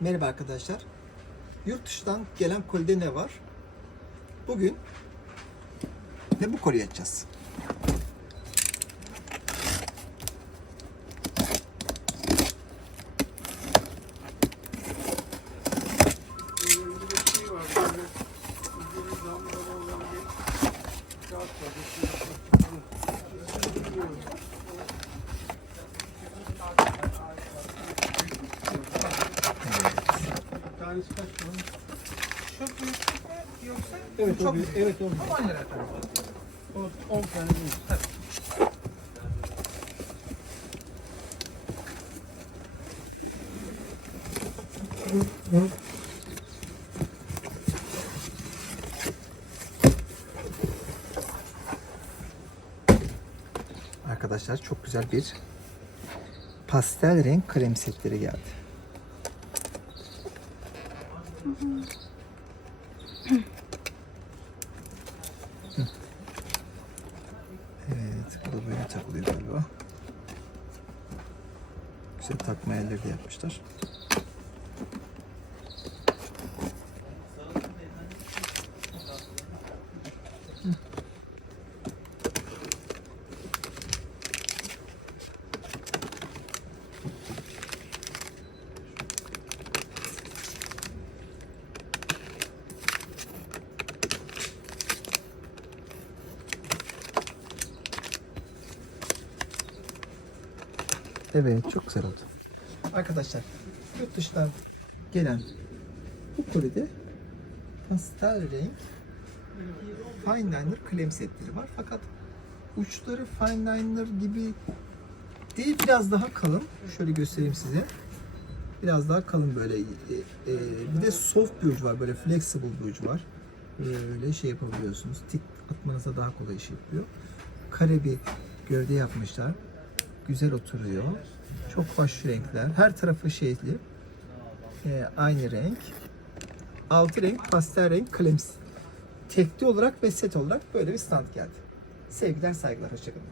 Merhaba arkadaşlar. Yurt dışından gelen kolide ne var? Bugün ne bu koliyi açacağız. Tanesi kaç para? Çok büyük mü yoksa? Evet, çok o büyük. Evet, o büyük. 10 lira efendim. O 10 tane büyük. Arkadaşlar çok güzel bir pastel renk krem setleri geldi. Evet, bu da böyle takılıyor galiba. Güzel takma yerleri de yapmışlar. Evet, çok güzel oldu. Arkadaşlar, yurt dışından gelen bu kolide pastel renk fine liner kalem setleri var. Fakat uçları fine liner gibi değil, biraz daha kalın. Şöyle göstereyim size. Biraz daha kalın böyle. E, e, bir de soft bir ucu var, böyle flexible bir ucu var. Böyle şey yapabiliyorsunuz. Tik atmanıza daha kolay iş yapıyor. Kare bir gövde yapmışlar. Güzel oturuyor. Çok hoş renkler. Her tarafı şeyli. e, aynı renk. Altı renk, pastel renk, kalem. Tekli olarak ve set olarak böyle bir stand geldi. Sevgiler, saygılar, hoşçakalın.